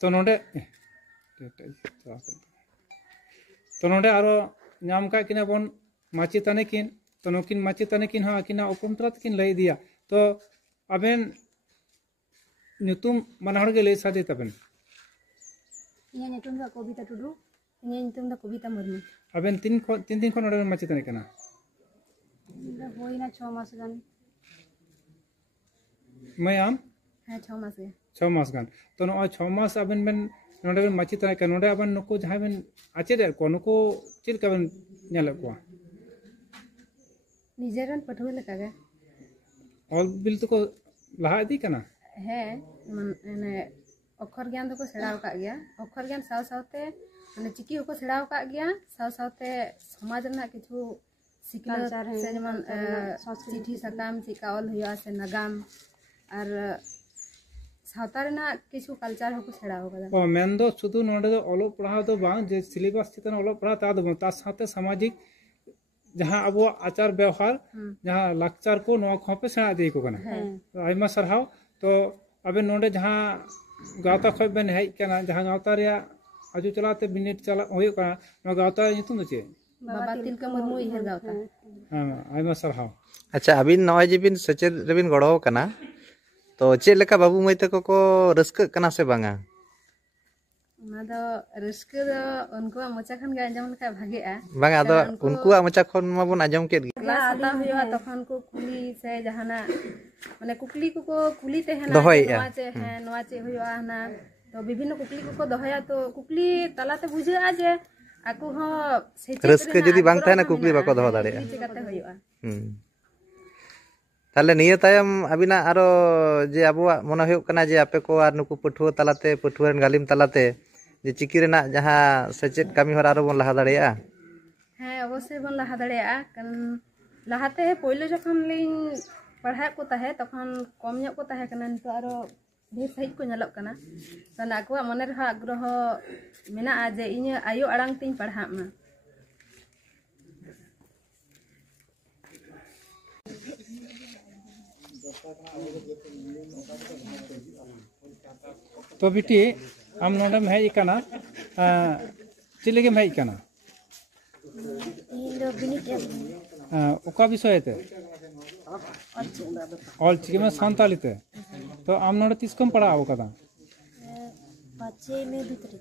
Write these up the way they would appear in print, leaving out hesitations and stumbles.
तो नोडे तो नोडे आरो नाम का किना बोन माचिताने किन तो नोकिन माचिताने किन हाँ किना उपम तला किन लई दिया तो अबेन ᱧᱩᱛᱩᱢ ᱢᱟᱱᱟ ᱦᱚᱲ ᱜᱮ ᱞᱟᱹᱭ ᱥᱟᱰᱮ ᱛᱟᱵᱮᱱ ᱤᱧᱟᱹᱜ ᱧᱩᱛᱩᱢ ᱫᱚ ᱠᱚᱵᱤᱛᱟ ᱴᱩᱰᱩ ᱤᱧᱟᱹᱜ ᱧᱩᱛᱩᱢ ᱫᱚ ᱠᱚᱵᱤᱛᱟ ᱢᱩᱨᱢᱩ ᱟᱵᱮᱱ ᱛᱤᱱ ᱫᱤᱱ ᱠᱷᱚᱱ ᱱᱚᱰᱮ ᱵᱮᱱ ᱢᱟᱪᱮᱛᱟᱹᱱᱤ ᱠᱟᱱᱟ ᱦᱩᱭᱱᱟ 6 मास गान मैं आम ᱦᱮᱸ 6 मास ᱜᱮ 6 मास गान तो नो 6 मास अबेन बेन नोडे बेन माचेताने का नोडे अबेन नुको जहां बेन आचेदे को नुको चिल का बेन नेले को निजेरन पठवे लेका गे ऑल बिल तो को लहा इदी कना है माने अक्षर ज्ञान तो को सेड़ाव का गया अक्षर ज्ञान साव सावते माने चिकी को सेड़ाव का गया साव सावते समाज रना किछु सिखना से जमन चिठी सकाम चिका ऑल हुआ से नगाम और सावता रना किछु कल्चर को सेड़ाव का ओ मेन दो सुदु नोडे दो ओलो पढ़ा दो बांग जे सिलेबस चितन ओलो पढ़ा ता दो ता साथे सामाजिक जहां अब आचार व्यवहार जहां लाकचार को नो खपे सेड़ा दे को कना आइमा सरहाव तो अबे नोडे जहां गावता खय बेन हेज कना जहां गावता रे आजु चलाते बिनिट चला होय का नो गावता नितुम दो चे बाबा तिलका मुर्मू इहर गावता हां आइमा सरहाव अच्छा अबिन नय जे बिन सचेत रेबिन गड़ो कना तो चे लेका बाबू मई तको को रस्क कना से बांगा ना दो रस्क दो उनको मचा खन गे अंजम लेका भागेआ बांगा दो उनको मचा खन मा बोन अंजम के क्लास आता हुआ तखन को कुली से जहाना माने कुकली को कुली ते है ना नवा चे हुआ ना तो विभिन्न कुकली को दोहया तो कुकली तलाते बुझा जे आकु हो सेचे रस्क जदी बांग थाना कुकली बाको दोह दाड़े चिकाते हुआ ताले निये तायम अबिना आरो जे अबुआ मने हुयो कना जे आपे को आर नुकु पठुआ तलाते पठुआन गालिम तलाते जे चिकी रेना जहां सचेत कामी हर आरो बोन लहा दाड़ेया हां अवश्य बोन लहा दाड़ेया कन लहाते पहिले जखन लिन पढ़ाई को ताहे तखन कम ᱧᱚᱜ को ताहे कना तो आरो ढेर सही को ñलक कना तना को मने रहा आग्रह मेना आ जे इᱧ आयो अड़ांग तिन पढ़ा मा तो बिटी आम नोडम हेज कना चिले गेम हेज कना इन दो बिनिट ओका विषय ते ऑल चिके में सांताली ते तो आम नोडे तीस कम पढ़ाव कदा 5 में 2 तारीख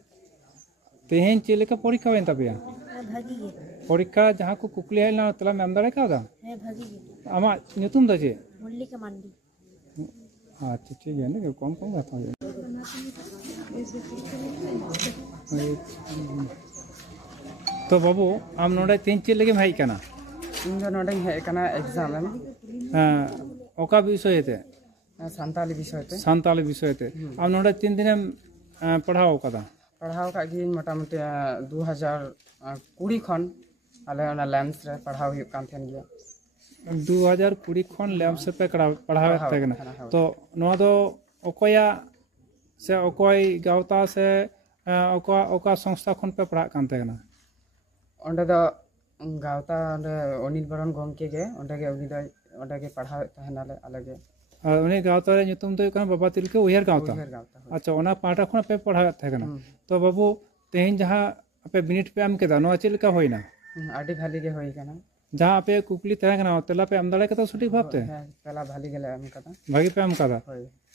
तेहेन चिले का परीक्षा वेन तबिया भागी गे परीक्षा जहां को कुकली हेलना तला में अंदर का दा है भागी गे आमा ᱧᱩᱛᱩᱢ ᱫᱚ ᱪᱮ मल्लिका मांडी अच्छा ठीक है ना कम कम बात है तो बाबू आम नोडे तीन चीज लगे हेज कना इन जो नोडे हेज कना एग्जाम में ओका विषय ते संताली विषय ते आम नोडे 3 दिन पढ़ाओ कदा पढ़ाओ का गिन मोटामुटी 2020 खन आले ओना लैंस रे पढ़ाओ हुई कान थेन गया 2020 खन लैंस पे पढ़ावे तगना तो नोआ दो ओकोया से ओकोय गावता से ओका संस्था खन पे पढ़ा कान तगना ओंडे दो गावता ओंडे अनिल बरन गमके गे ओंडे के पढ़ावे तहनाले अलगे उनी गावता रे ᱧᱩᱛᱩᱢ ᱫᱚ ᱠᱟᱱᱟ बाबा तिलका उहेर गावता अच्छा ओना पाटा खन पे पढ़ावे तगना तो बाबू तेहिन जहां आपे बिनिट पे एम केदा नोआ चिलका होइना आडी भाली गे होई कना जहां पे कुकली तहे कना तेला पे एम दाड़े कता सटीक भाबते तेला भाली गेले एम कदा भागी पे एम कदा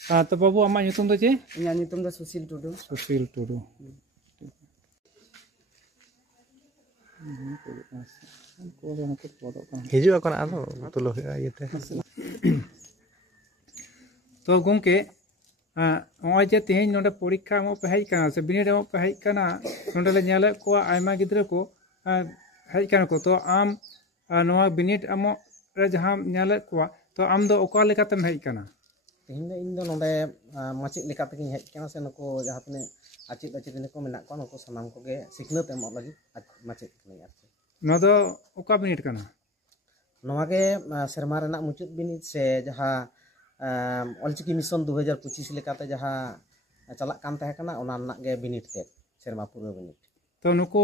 हां तो बाबू अमा ᱧᱩᱛᱩᱢ दो चे इया ᱧᱩᱛᱩᱢ दो सुशील टुडू हिजु अकन आलो तुलो येते तो गंके नॉय जे तेहेन नोडे परीक्षा मो पे हेज कना से बिनिड मो पे हेज कना नोडे ले नेले को आयमा गिद्रे को हेज कना को तो आम नोआ बिनिड अमो रे जहां नेले को तो आम दो ओका लेका तम हेज कना तेहिन दो इन दो नोडे माचित लेका तकिन हेज कना से नको जहां तने आचित को मेना को नको सनाम को गे सिखनत एमो लगी माचित कने यार नो दो ओका बिनिड कना नोआ गे शर्मा रेना मुचुत बिनिड से जहां ऑलचिकी मिशन 2025 लेकाते जहां चला कान तहे कना ओना ना गे बिनिट ते शर्मा पूरा बिनिट तो नुको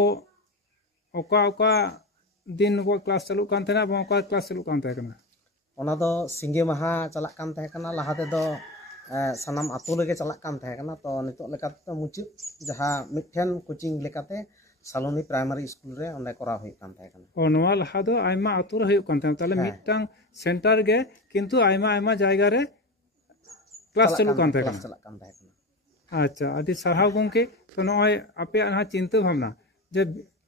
ओका दिन नुको क्लास चालू कान तहे ओका क्लास चालू कान तहे कना ओना दो सिंगे महा चला कान तहे कना लहा ते दो सानाम आतु लेके चलाक कान तहे कना तो नितो लेकाते मुचुद जहाँ मिठेन कोचिंग लेकाते सालोनी प्राइमरी स्कूल रे ओंडे कराव हुई कान तहे कना ओ नोआ लहा दो आयमा आतु रे हुयुग कान तहे ताले मिटटांग सेंटर गे किंतु आयमा आयमा जायगा रे क्लास चालू कान तहे कना अच्छा आदि सारहाव गोंके तो नय आपे ना चिंता भावना जे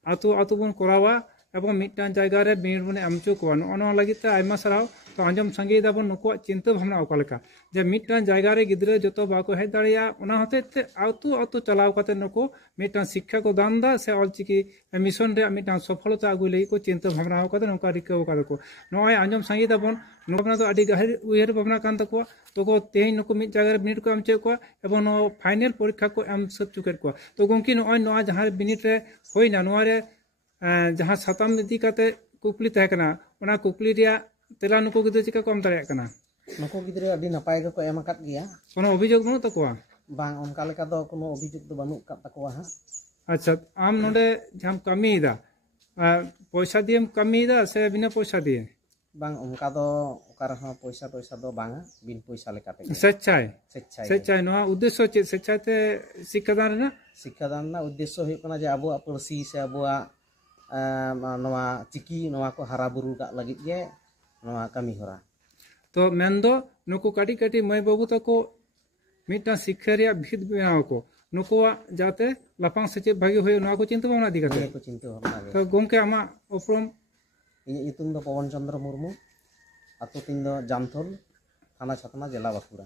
आतु आतु बन करावा एवं मिटटांग जायगा रे बिनिड बन एमचो को नो लगित ते आयमा सारहाव तो आंजम संगे दाबन नुको चिंता भावना ओका लेका जे मिटटांग जायगा रे गिद्रे जतो बाको हेज दाड़िया ओना होते ते आतु आतु चलाव काते नुको मिटटांग शिक्षा को दान दा से ऑलचिकी मिशन रे मिटटांग सफलता आगु लई को चिंता भावना ओका नुका रिका ओका को नय आंजम संगे दाबन नुकना तो अडी गहर उयर भावना कान तको तो को तेही नुको मिट जायगा रे बिनिड को एमचे को एवं नो फाइनल परीक्षा को एम सत चुकेट को तो गोंकी नय नोआ जहां बिनिड रे होइना नोआ रे जहां साताम इदी काते कुकली तहे कना ओना कुकली रिया तेला नुको गिद्रे चिका को एम दाड़िया कना नुको गिद्रे अडी नपाय गे को एम आकात गिया कोनो अभियोग बनु तकोवा बांग ओनका लेका दो कोनो अभियोग दो बानु का तकोवा हा अच्छा आम नोडे जहां कमीदा पैसा दिएम कमीदा से बिना पैसा दिए बांग ओनका दो ओकार हा पैसा पैसा दो बांगा बिन पैसा लेकाते स्वेच्छाय नोआ उद्देश्य चे स्वेच्छाय ते शिक्षादान ना उद्देश्य हुई कना जे अबुआ परसी से अबुआ नोआ चिकी नोआ को हारा बुरु का लगित गे नोआ कमी होरा तो मेंदो नुको काटी काटी मई बाबू तको मिटा शिक्षा रे भित बनाव को नुकोवा जाते लापांग सेचे भागी होय नोआ को चिंता भावना दिखाते तो गोंके आमा उपरम इᱧ ᱧᱩᱛᱩᱢ ᱫᱚ पवन चंद्र मुर्मू आतो तीन दो जामथल थाना छातना जिला बांकुड़ा।